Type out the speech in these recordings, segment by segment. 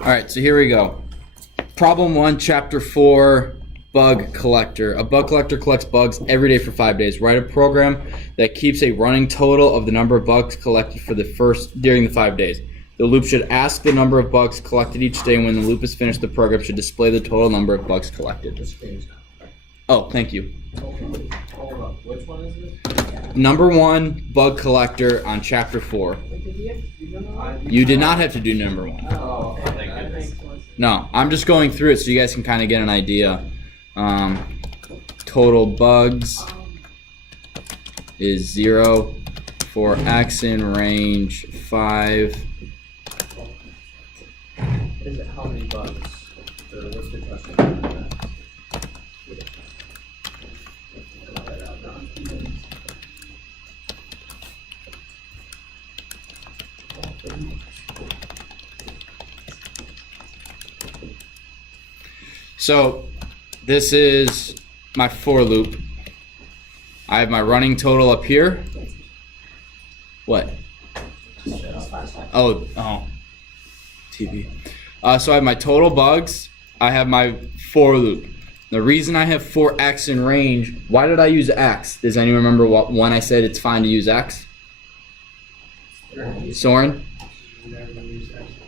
All right, so here we go. Problem 1, Chapter 4, Bug Collector. A bug collector collects bugs every day for 5 days. Write a program that keeps a running total of the number of bugs collected for during the 5 days. The loop should ask the number of bugs collected each day, and when the loop is finished, the program should display the total number of bugs collected. Oh, thank you. Hold on. Which one is this? Number 1, Bug Collector on Chapter 4. You did not have to do number 1. Oh, thank goodness. No, I'm just going through it so you guys can kind of get an idea. Total bugs is 0 for x in range 5. Is it how many bugs? Or what's the question? So this is my for loop. I have my running total up here. What? Oh, TV. So I have my total bugs. I have my for loop. The reason I have for x in range, why did I use x? Does anyone remember when I said it's fine to use x? Soren?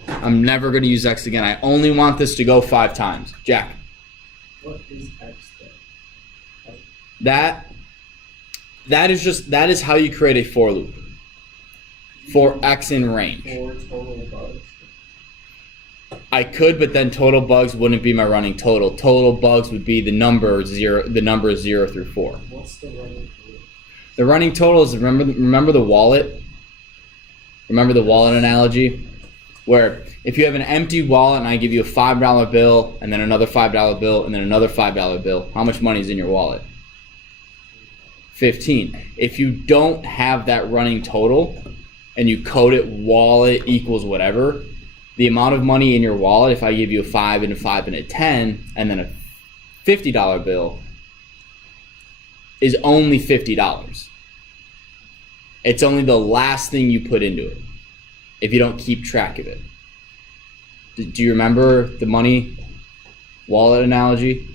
I'm never going to use x again. I only want this to go 5 times. Jack? What is x then? That is how you create a for loop. For x in range. For total bugs. I could, but then total bugs wouldn't be my running total. Total bugs would be the number 0 through 4. What's the running total? The running total is remember the wallet? Remember the wallet analogy? Where if you have an empty wallet and I give you a $5 bill and then another $5 bill and then another $5 bill, how much money is in your wallet? 15. If you don't have that running total and you code it wallet equals whatever, the amount of money in your wallet, if I give you a 5 and a 5 and a 10 and then a $50 bill, is only $50. It's only the last thing you put into it if you don't keep track of it. Do you remember the money wallet analogy?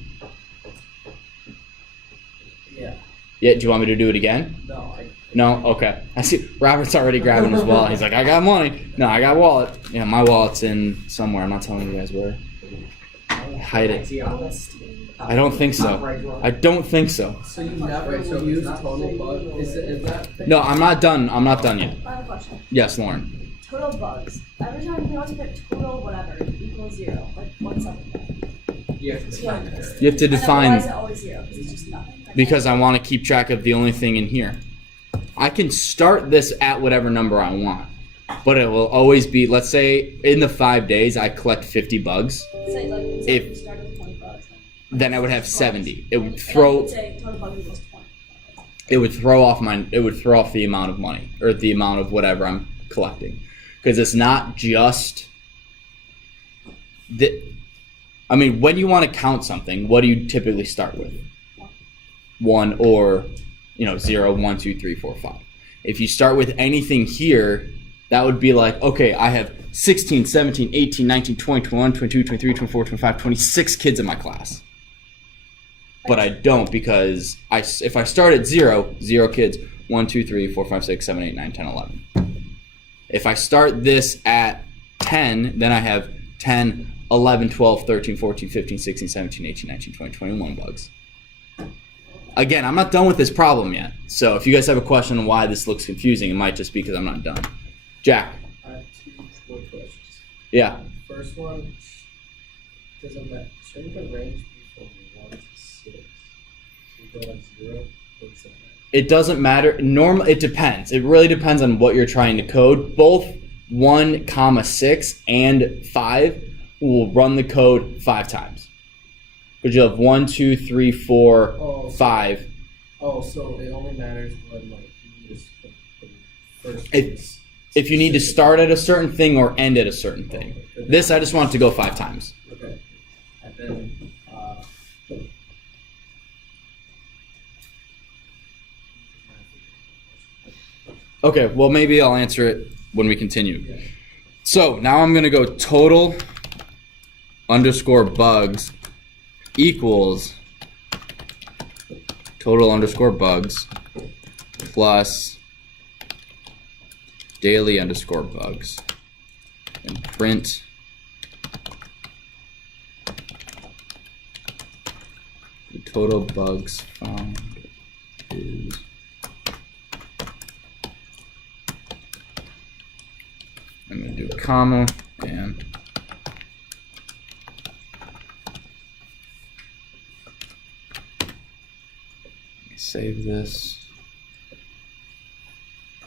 Yeah. Yeah, do you want me to do it again? No, No? Okay. I see Robert's already grabbing his wallet. He's like, I got money. No, I got wallet. Yeah, my wallet's in somewhere. I'm not telling you guys where. Hide it. I don't think so. I don't think so. So you never will use total bug? Is that? No, I'm not done. I'm not done yet. I have a question. Yes, Lauren. Total bugs. Every time you want to put total whatever equals 0, like what's up with that? You have to define this. You have to And then define, why is it always 0? Because it's just nothing. because I want to keep track of the only thing in here. I can start this at whatever number I want, but it will always be, let's say in the 5 days I collect 50 bugs, Say like If- you started with 20 bugs. then I would have 70. It would Then throw you'd say total bugs equals 20. it would throw off the amount of money or the amount of whatever I'm collecting, because it's not just when you want to count something, what do you typically start with? 1 or 0, 1, 2, 3, 4, 5. If you start with anything here, that would be like, okay, I have 16, 17, 18, 19, 20, 21, 22, 23, 24, 25, 26 kids in my class. But I don't, because if I start at 0 kids, 1, 2, 3, 4, 5, 6, 7, 8, 9, 10, 11. If I start this at 10, then I have 10, 11, 12, 13, 14, 15, 16, 17, 18, 19, 20, 21 bugs. Again, I'm not done with this problem yet. So if you guys have a question on why this looks confusing, it might just be because I'm not done. Jack. I have 2 more questions. Yeah. First one, shouldn't the range be from 1 to 6? So you go like 0, what's that? It doesn't matter. It depends. It really depends on what you're trying to code. Both 1, 6 and 5 will run the code 5 times. Because you'll have 1, 2, 3, 4, 5. Oh, so it only matters when you just put the first. If you need to start at a certain thing or end at a certain thing. Okay. This I just want it to go 5 times. Okay. And then Okay, well maybe I'll answer it when we continue. yeah. So now I'm going to go total underscore bugs equals total underscore bugs plus daily underscore bugs, and print the total bugs found is I'm going to do a comma and save this.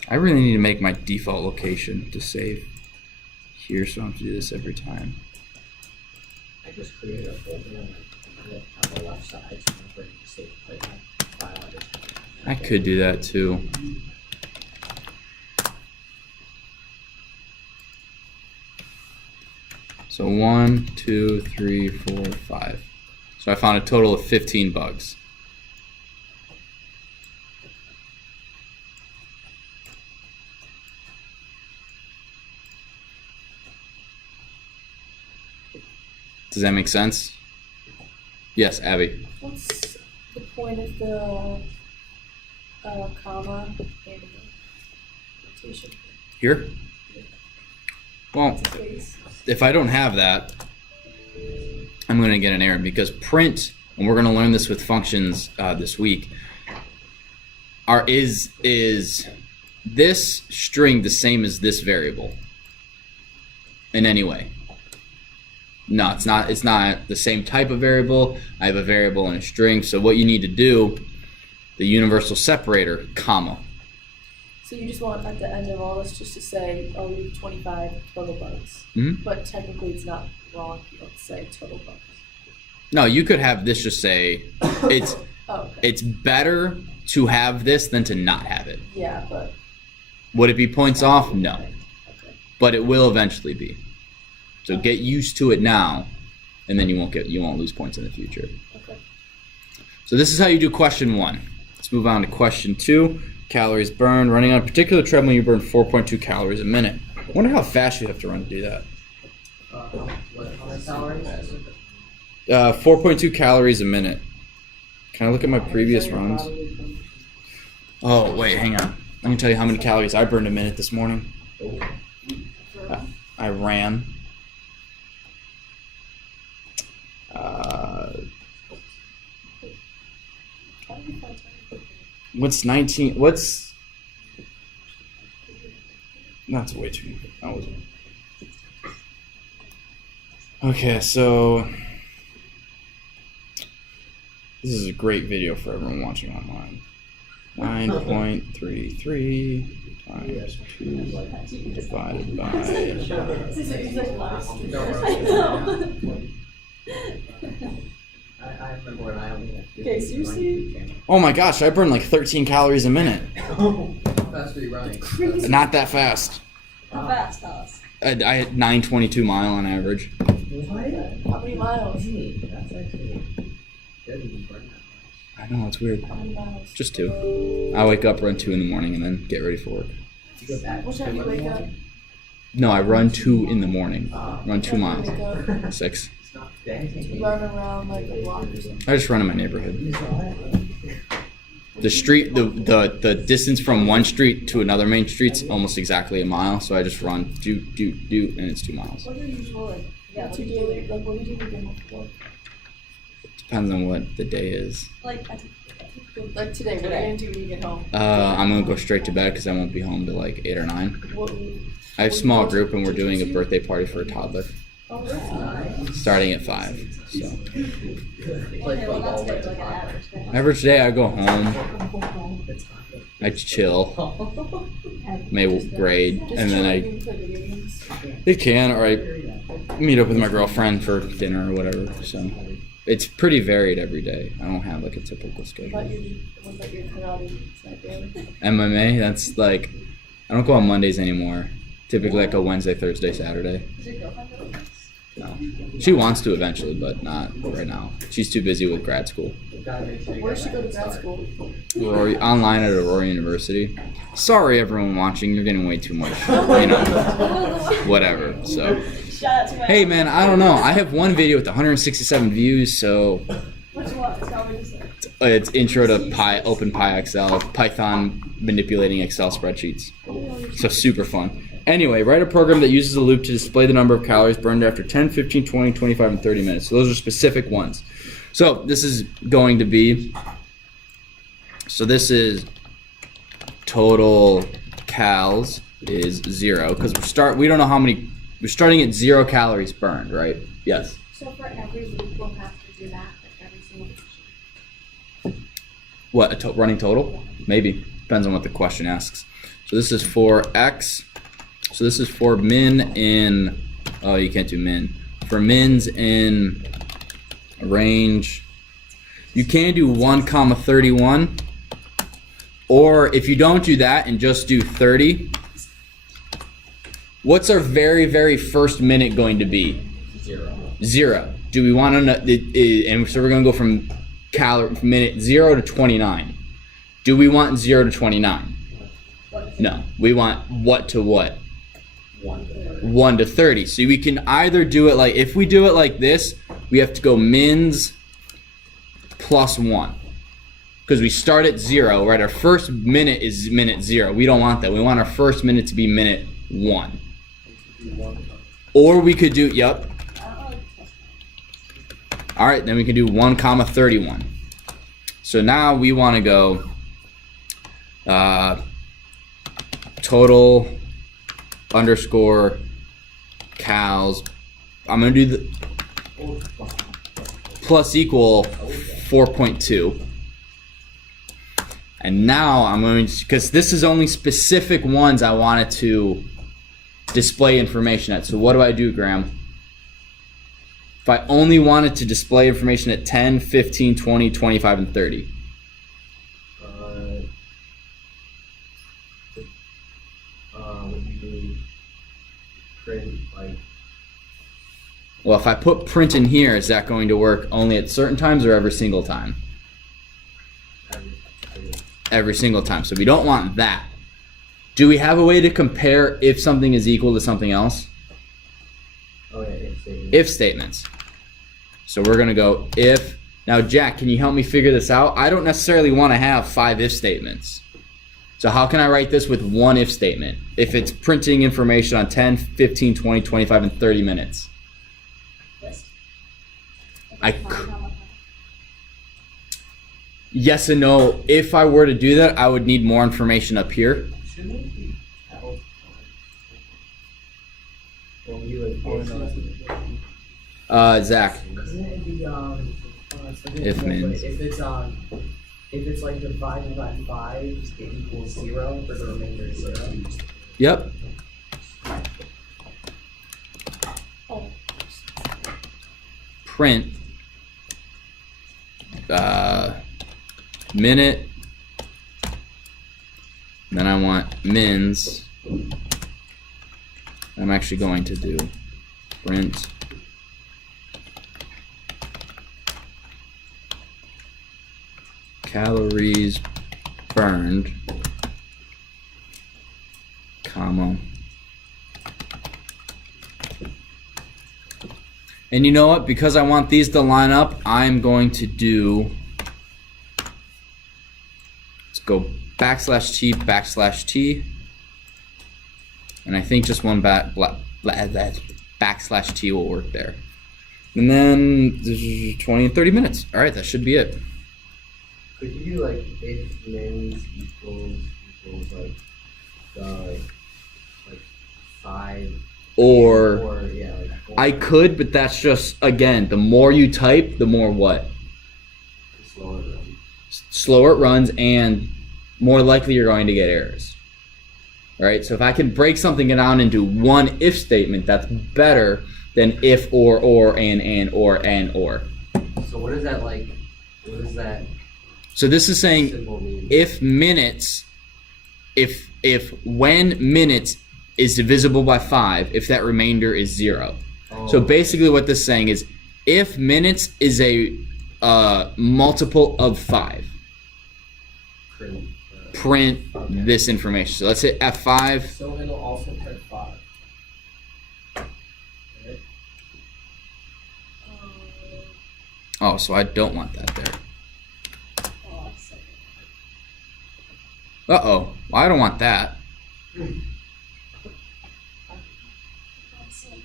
I really need to make my default location to save here, so I don't have to do this every time. I just created a folder on the left side, so I'm ready to save the file. I could do that too. So 1, 2, 3, 4, 5. So I found a total of 15 bugs. Does that make sense? Yes, Abby. What's the point of the comma and rotation? Here? Well, Space. if I don't have that, I'm going to get an error because print, and we're going to learn this with functions this week, is this string the same as this variable in any way? No, it's not. It's not the same type of variable. I have a variable and a string. So what you need to do, the universal separator, comma. So you just want at the end of all this just to say, oh, we have 25 total bugs. Mhm. But technically it's not wrong if you don't say total bugs. No, you could have this just say, it's Oh, okay. it's better to have this than to not have it. Yeah, but. Would it be points off? No, Okay. but it will eventually be. So get used to it now, and then you won't lose points in the future. Okay. So this is how you do question 1. Let's move on to question 2. Calories burned. Running on a particular treadmill, you burn 4.2 calories a minute. I wonder how fast you have to run to do that. How many calories? 4.2 calories a minute. Can I look at my previous runs? Oh, wait, hang on. I can tell you how many calories I burned a minute this morning. I ran. What's 19? What's? That's way too. That was. Okay, so this is a great video for everyone watching online. 9.33 times 2 divided by. I remember when I only had Okay, seriously? Oh my gosh, I burn like 13 calories a minute. How fast were you running? Crazy. Not that fast. How fast, Alice? I had 9:22 mile on average. What? How many miles? Hey, that's actually good. You can burn that much. I know, it's weird. How many miles? Just 2. I wake up, run 2 in the morning, and then get ready for work. You go back. What time do you wake up? No, I run 2 in the morning. Run 2 What time miles. do you wake up? 6. It's not bad. You run around like a block or something. I just run in my neighborhood. The street, the distance from one street to another main street's almost exactly a mile, so I just run, do, and it's 2 miles. What are you usually? Yeah, what do you do? Like, what do you do when you get home from work? Depends on what the day is. Like today, what are you gonna do when you get home? I'm gonna go straight to bed because I won't be home till like 8 or 9. What would you? I have a small group and we're doing a birthday party for a toddler, Oh, really? starting at 5. So They play football like a toddler. average day, I go home, I chill, may grade, Just and then chilling I and play video games. They can, or I meet up with my girlfriend for dinner or whatever. So it's pretty varied every day. I don't have like a typical schedule. What about your karate side there? MMA, that's like, I don't go on Mondays anymore. Typically I go Wednesday, Thursday, Saturday. Is your girlfriend go? No. She wants to eventually, but not right now. She's too busy with grad school. Where does she go to grad school? Aurora, online at Aurora University. Sorry everyone watching, you're getting way too much, whatever. So Shout out to my. Hey man, I don't know. I have one video with 167 views, so Which one? Tell me just like. it's intro to OpenPyXL, Python manipulating Excel spreadsheets. So super fun. Anyway, write a program that uses a loop to display the number of calories burned after 10, 15, 20, 25, and 30 minutes. So those are specific ones. So this is going to be, so this is total cals is 0, because we don't know how many, we're starting at 0 calories burned, right? Yes. So for every loop, we'll have to do that for every single position. What, a running total? Maybe. Depends on what the question asks. So this is for X. So this is for min in, oh, you can't do min. For mins in range, you can do 1 comma 31. Or if you don't do that and just do 30, what's our very, very first minute going to be? 0. Do we want to know, and so we're going to go from minute 0 to 29. Do we want 0 to 29? No. We want what to what? 1 to 30. So we can either do it like, if we do it like this, we have to go mins plus 1. Because we start at 0, right? Our first minute is minute 0. We don't want that. We want our first minute to be minute 1. Or we could do, yep. All right, then we can do 1 comma 31. So now we want to go total underscore cals. I'm going to do the plus equal 4.2. And now I'm going to, because this is only specific ones I wanted to display information at. So what do I do, Graham? If I only wanted to display information at 10, 15, 20, 25, and 30. Would you print like? Well, if I put print in here, is that going to work only at certain times or every single time? Every single time. So we don't want that. Do we have a way to compare if something is equal to something else? Oh yeah, if statements. If statements. So we're going to go if. Now, Jack, can you help me figure this out? I don't necessarily want to have 5 if statements. So how can I write this with 1 if statement? If it's printing information on 10, 15, 20, 25, and 30 minutes. List. Yes and no. If I were to do that, I would need more information up here. Shouldn't it be else? Well, you would. Zach. Isn't it the If mins. If it's like divided by 5, it equals 0, or the remainder is 0. Yep. Oh. Print minute. Then I want mins. I'm actually going to do print calories burned, comma. And you know what? Because I want these to line up, I'm going to do, let's go /t, and I think just one /t will work there. And then 20 and 30 minutes. All right, that should be it. Could you do like if mins equals like 5 Or yeah, like 4, I could, but that's just, again, the more you type, the more what? slower than Slower it runs, and more likely you're going to get errors. All right, so if I can break something down into 1 if statement, that's better than if, or, and, or, and, or. So what is that like? What is that So this is saying symbol mean? if minutes, if when minutes is divisible by 5, if that remainder is 0. Oh. So basically what this is saying is if minutes is a multiple of 5, print Okay. this information. So let's hit F5. So it'll also print 5. Right? Oh, so I don't want that there. Oh, that's so Uh-oh. Well, I don't want that. that's so good.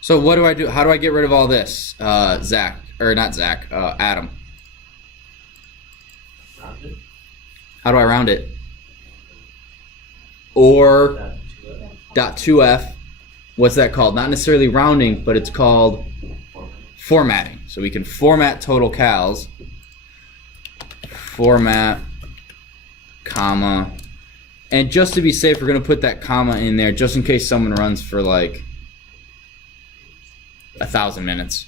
So what do I do? How do I get rid of all this? Zach. Or not Zach. Adam. Rounded. How do I round it? Or That to it. dot 2f. What's that called? Not necessarily rounding, but it's called formatting. So we can format total cals. Format, comma. And just to be safe, we're going to put that comma in there just in case someone runs for like 1,000 minutes.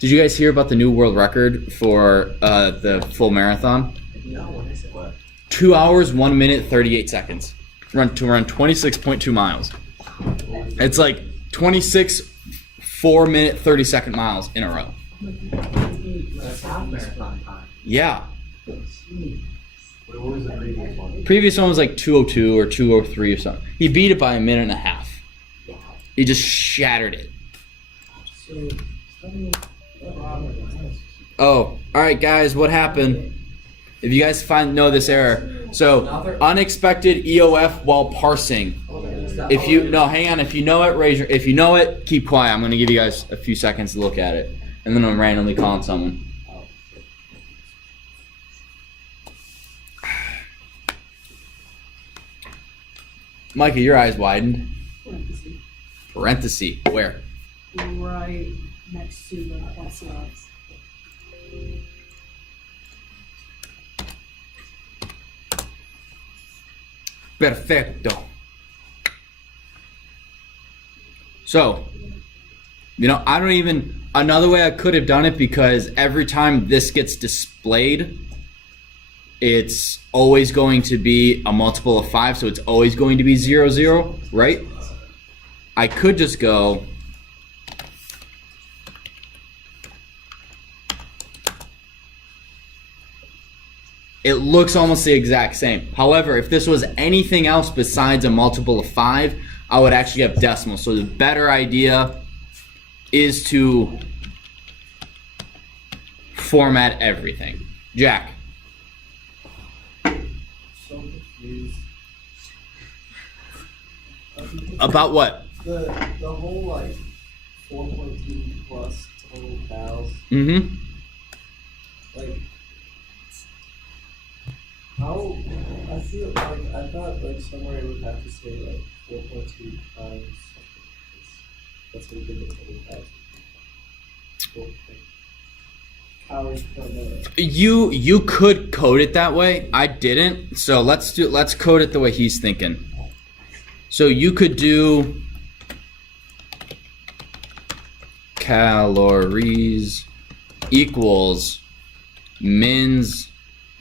Did you guys hear about the new world record for the full marathon? No, what is it? What? 2 hours, 1 minute, 38 seconds. Run 26.2 miles. It's like 26 4-minute, 30-second miles in a row. That's half marathon time. Yeah. What was the previous one? Previous one was like 2:02 or 2:03 or something. He beat it by a minute and a half. He just shattered it. So, Oh, all right, guys. What happened? If you guys know this error, so unexpected EOF while parsing. If you hang on. If you know it, raise your. If you know it, keep quiet. I'm gonna give you guys a few seconds to look at it, and then I'm randomly calling someone. Micah, your eyes widened. Parentheses. Parenthesis. Where? Right next to the plus odds. Perfecto. So, I don't even, another way I could have done it, because every time this gets displayed, it's always going to be a multiple of 5, so it's always going to be 0, 0, right? I could just go it looks almost the exact same. However, if this was anything else besides a multiple of 5, I would actually have decimals. So the better idea is to format everything. Jack. so confused. About what? The whole like 4.2 plus total cows, Mm-hmm. like how I feel like I thought like somewhere it would have to say like 4.2 times. That's what we did with total cows. Calories per minute. You could code it that way. I didn't. So let's code it the way he's thinking. So you could do calories equals mins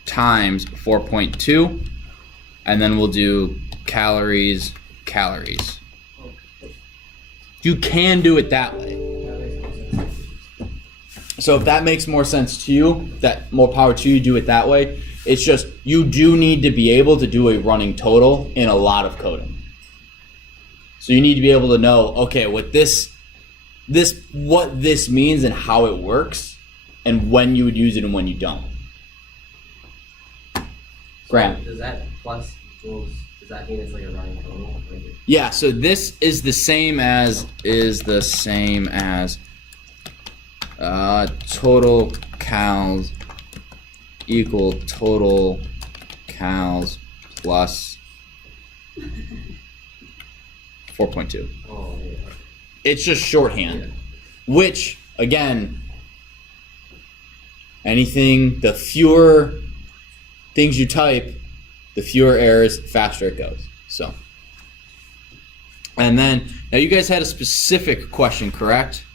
times 4.2, and then we'll do calories. You can do it that way. That makes more sense. So if that makes more sense to you, that more power to you, do it that way. It's just you do need to be able to do a running total in a lot of coding. So you need to be able to know, okay, what this means and how it works, and when you would use it and when you don't. Graham. Does that plus equals, does that mean it's like a running total? Like Yeah, so this is the same as total cows equal total cows plus 4.2. oh, yeah. It's just shorthand, which again, the fewer things you type, the fewer errors, faster it goes. So, and then now you guys had a specific question, correct?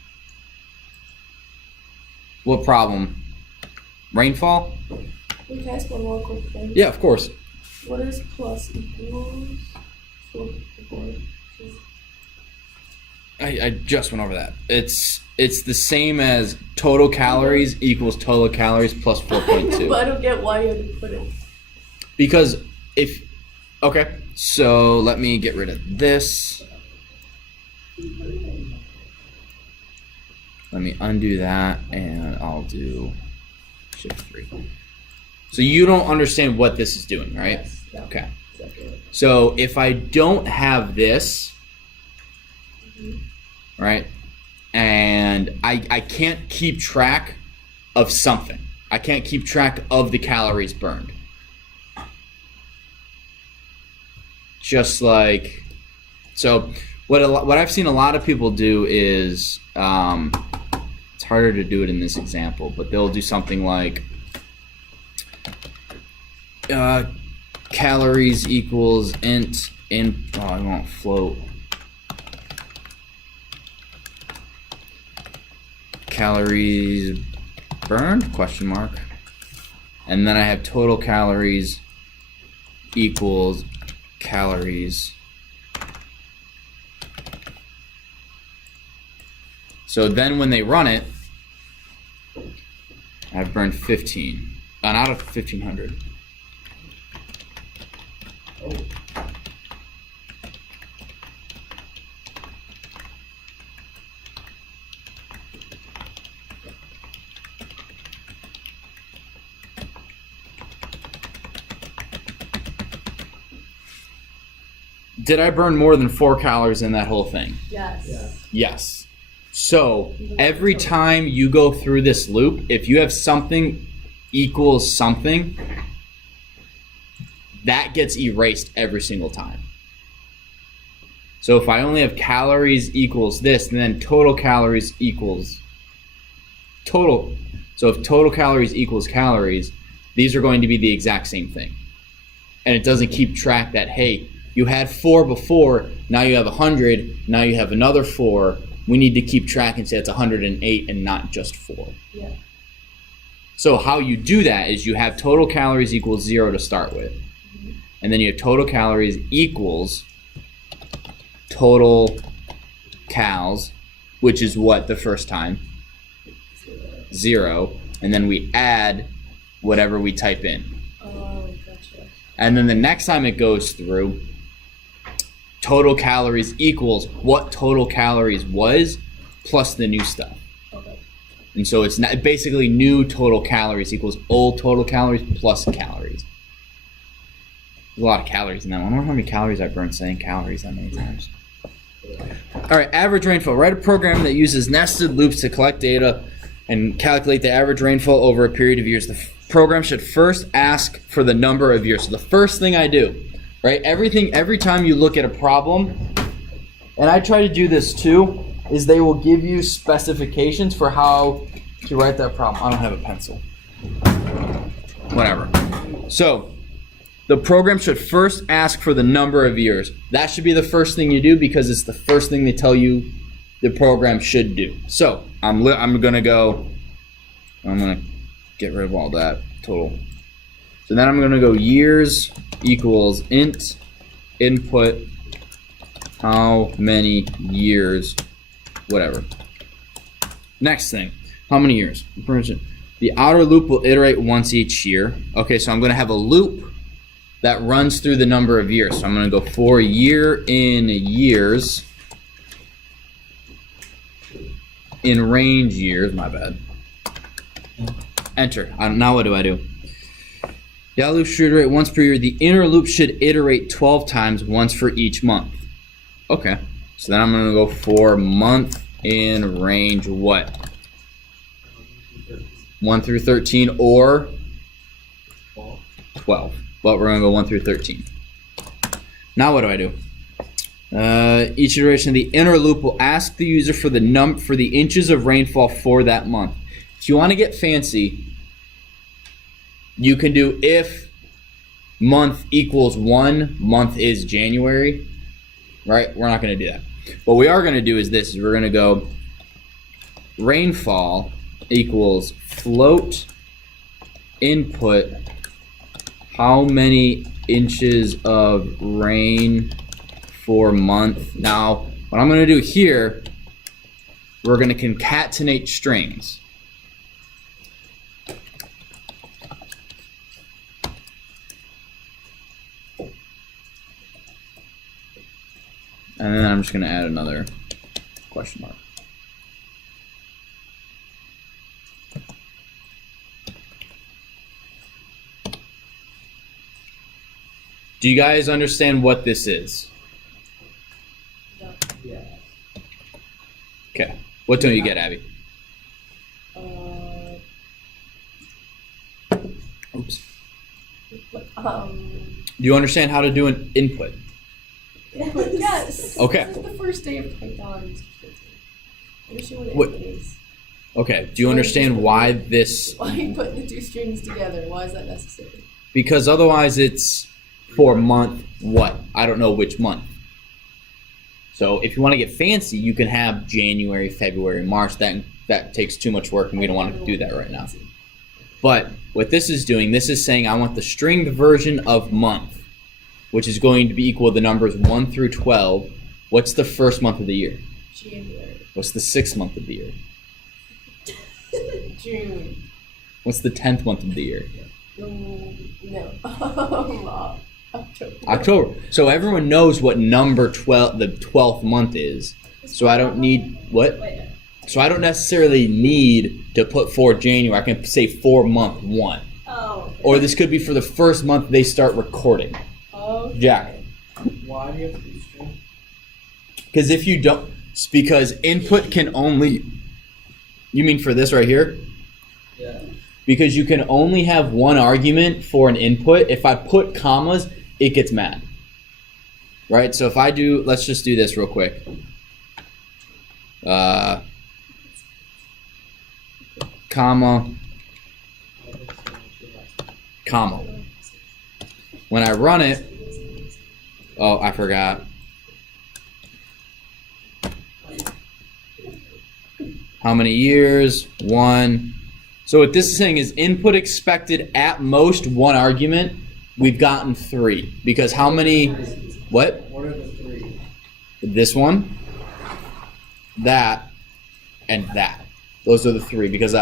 What problem? Rainfall? Wait, can I ask one more quick thing? Yeah, of course. What is plus equals? So, I just went over that. It's the same as total calories equals total calories plus 4.2. But I don't get why you had to put it. Because okay, so let me get rid of this. Let me undo that, and I'll do shift 3. So you don't understand what this is doing, right? Yes, yeah, Okay. exactly right. So if I don't have this, right, and I can't keep track of something. I can't keep track of the calories burned. Just like, so what I've seen a lot of people do is, it's harder to do it in this example, but they'll do something like calories equals int in, oh, I won't float. Calories burned, question mark. And then I have total calories equals calories. So then when they run it, I've burned 15. Out of 1,500. Oh, Did I burn more than 4 calories in that whole thing? Yes. yeah. Yes. So every time you go through this loop, if you have something equals something, that gets erased every single time. So if I only have calories equals this, and then total calories equals total. So if total calories equals calories, these are going to be the exact same thing. And it doesn't keep track that, hey, you had 4 before, now you have 100, now you have another 4. We need to keep track and say it's 108 and not just 4. Yeah. So how you do that is you have total calories equals 0 to start with. And then you have total calories equals total cals, which is what the first time? 0. And then we add whatever we type in. Oh, gotcha. And then the next time it goes through, total calories equals what total calories was plus the new stuff. Okay. And so it's not, basically new total calories equals old total calories plus calories. There's a lot of calories in that one. I wonder how many calories I burned saying calories that many times. All right, average rainfall. Write a program that uses nested loops to collect data and calculate the average rainfall over a period of years. The program should first ask for the number of years. So the first thing I do, right, every time you look at a problem, and I try to do this too, is they will give you specifications for how to write that problem. I don't have a pencil. Whatever. So the program should first ask for the number of years. That should be the first thing you do because it's the first thing they tell you the program should do. So I'm gonna get rid of all that total. So then I'm gonna go years equals int input how many years, whatever. Next thing, how many years? The outer loop will iterate once each year. Okay, so I'm gonna have a loop that runs through the number of years. So I'm gonna go for year in years, in range years, my bad. Enter. Now what do? The outer loop should iterate once per year. The inner loop should iterate 12 times, once for each month. Okay. So then I'm going to go for month in range what? 1 through 13 or 12. But we're going to go 1 through 13. Now what do? Each iteration of the inner loop will ask the user for the inches of rainfall for that month. If you want to get fancy, you can do if month equals 1, month is January, right? We're not going to do that. What we are going to do is this, is we're going to go rainfall equals float input how many inches of rain for month. Now, what I'm going to do here, we're going to concatenate strings. And then I'm just going to add another question mark. Do you guys understand what this is? Yeah. Okay. What don't you get, Abby? Oops. Do you understand how to do an input? Yes. Okay. This is the first day of Python. I understand what What- input is. Okay. Do you understand why this? Why are you putting the two strings together? Why is that necessary? Because otherwise it's for month what? I don't know which month. So if you want to get fancy, you can have January, February, March. That takes too much work, and we don't want to do that right now. But what this is doing, this is saying I want the stringed version of month, which is going to be equal to the numbers 1 through 12. What's the first month of the year? January. What's the 6th month of the year? June. What's the 10th month of the year? No. October. October. So everyone knows what number 12, the 12th month is. So I don't need, what? Wait, So I don't necessarily need to put for January. I can say for month 1. oh. Okay. Or this could be for the first month they start recording. Okay. Jack. Why do you have to do string? Because if you don't, it's because input can only, you mean for this right here? Yeah. Because you can only have one argument for an input. If I put commas, it gets mad. Right? So if I do, let's just do this real quick. Comma, comma. When I run it, oh, I forgot. How many years? 1. So what this is saying is input expected at most 1 argument. We've gotten 3. Because how many? What? What are the 3? This one, that, and that. Those are the 3 because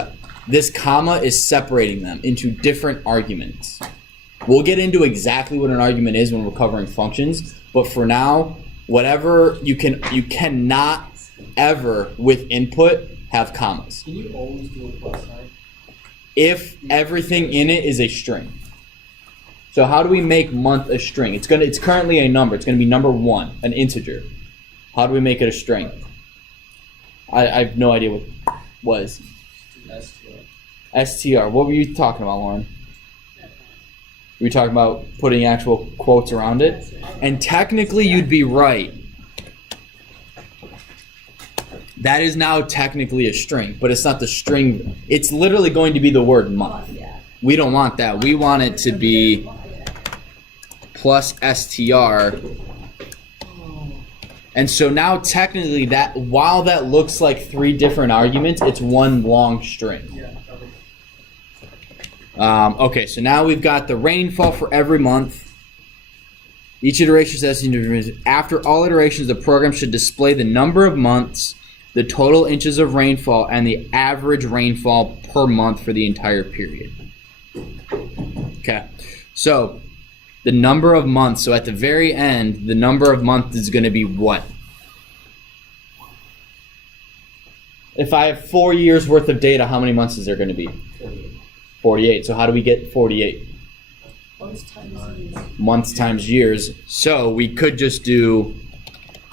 this comma is separating them into different arguments. We'll get into exactly what an argument is when we're covering functions, but for now, whatever you cannot ever with input have commas. Can you always do a plus sign? If everything in it is a string. So how do we make month a string? It's currently a number. It's going to be number 1, an integer. How do we make it a string? I have no idea what was. STR. What were you talking about, Lauren? Were you talking about putting actual quotes around it? And technically you'd be right. That is now technically a string, but it's not the string. It's literally going to be the word month. Yeah. We don't want that. We want it to be plus STR. And so now technically that, while that looks like 3 different arguments, it's one long string. Yeah. Okay, so now we've got the rainfall for every month. Each iteration says after all iterations, the program should display the number of months, the total inches of rainfall, and the average rainfall per month for the entire period. Okay, so the number of months. So at the very end, the number of months is going to be what? If I have 4 years worth of data, how many months is there going to be? 48. So how do we get 48? Months times years. So we could just do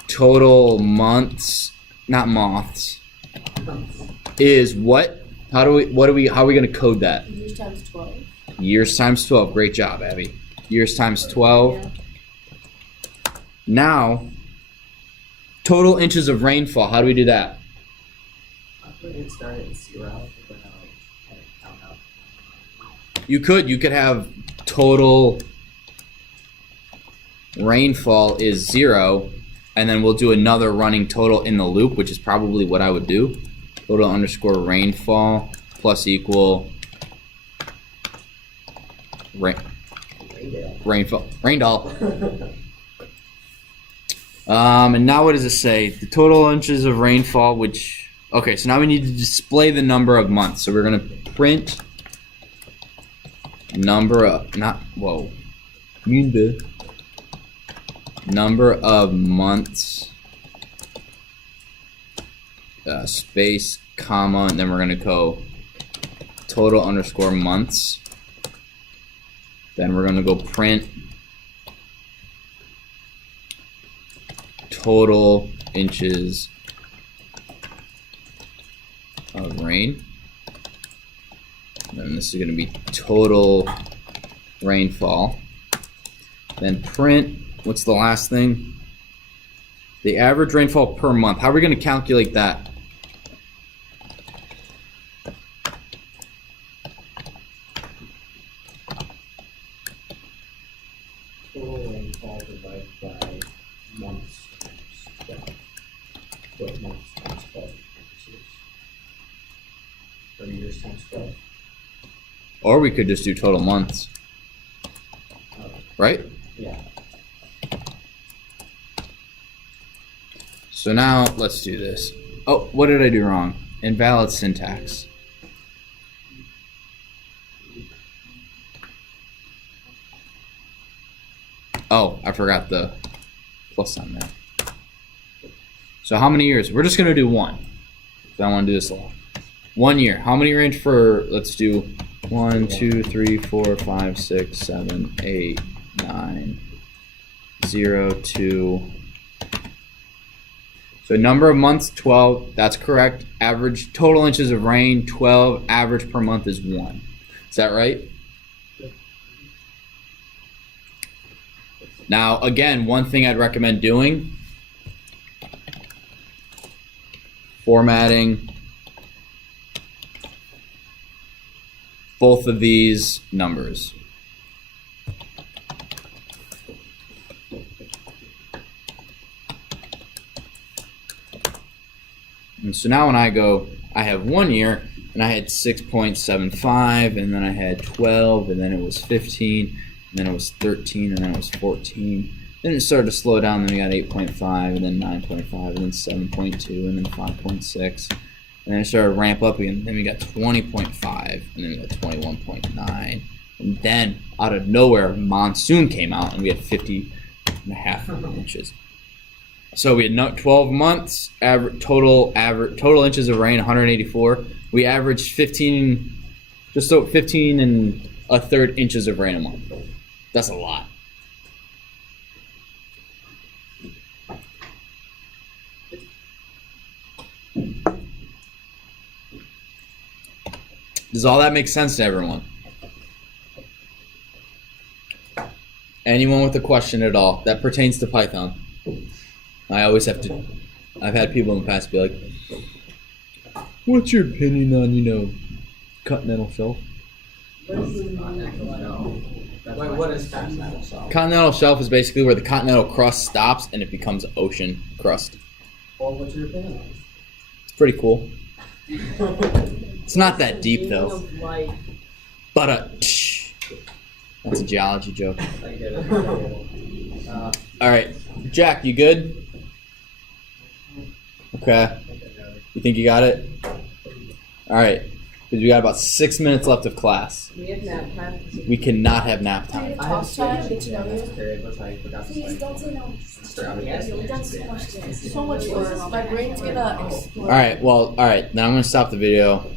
total months, not months, is what? How are we going to code that? Years times 12. Years times 12. Great job, Abby. Years times 12. Now, total inches of rainfall. How do we do that? It started at 0, but now count out. You could have total rainfall is 0, and then we'll do another running total in the loop, which is probably what I would do. Total underscore rainfall plus equal rainfall. Rainfall. And now what does it say? The total inches of rainfall, which, okay, so now we need to display the number of months. So we're going to print number of, number of months, space, comma, and then we're going to go total underscore months. Then we're going to go print total inches of rain. And this is going to be total rainfall. Then print, what's the last thing? The average rainfall per month. How are we going to calculate that? Total rainfall divided by months times 12. What months times 12? Or years times 12. Or we could just do total months, right? Yeah. So now let's do this. Oh, what did I do wrong? Invalid syntax. Oh, I forgot the plus sign there. So how many years? We're just gonna do one. So I want to do this a lot. 1 year. How many range for? Let's do 1, 2, 3, 4, 5, 6, 7, 8, 9, 0, 2. So number of months 12. That's correct. Average total inches of rain 12. Average per month is 1. Is that right? Now again, one thing I'd recommend doing. Formatting both of these numbers. And so now when I go, I have 1 year, and I had 6.75, and then I had 12, and then it was 15, and then it was 13, and then it was 14. Then it started to slow down, then we got 8.5, and then 9.5, and then 7.2, and then 5.6. And then it started to ramp up again. Then we got 20.5, and then we got 21.9. And then, out of nowhere, monsoon came out, and we had 50.5 inches. So we had 12 months, total inches of rain, 184. We averaged 15, just over 15 and a third inches of rain a month. That's a lot. Does all that make sense to everyone? Anyone with a question at all that pertains to Python? I always have to, I've had people in the past be like, what's your opinion on, continental shelf? Continental shelf. Wait, what is continental shelf? Continental shelf is basically where the continental crust stops and it becomes ocean crust. Well, what's your opinion on It's pretty cool. It's not that deep though. But that's a geology joke. it? I get it. All right, Jack, you good? Okay. You think you got it? All right. Because we got about 6 minutes left of class. We have nap time. We cannot have nap time. I have Talk Spanish to you. period, which I forgot to Please say. don't say no. Forgot to ask We've done you. so much today. So much work. My brain's gonna explode. All right. Well, all right. Now I'm going to stop the video.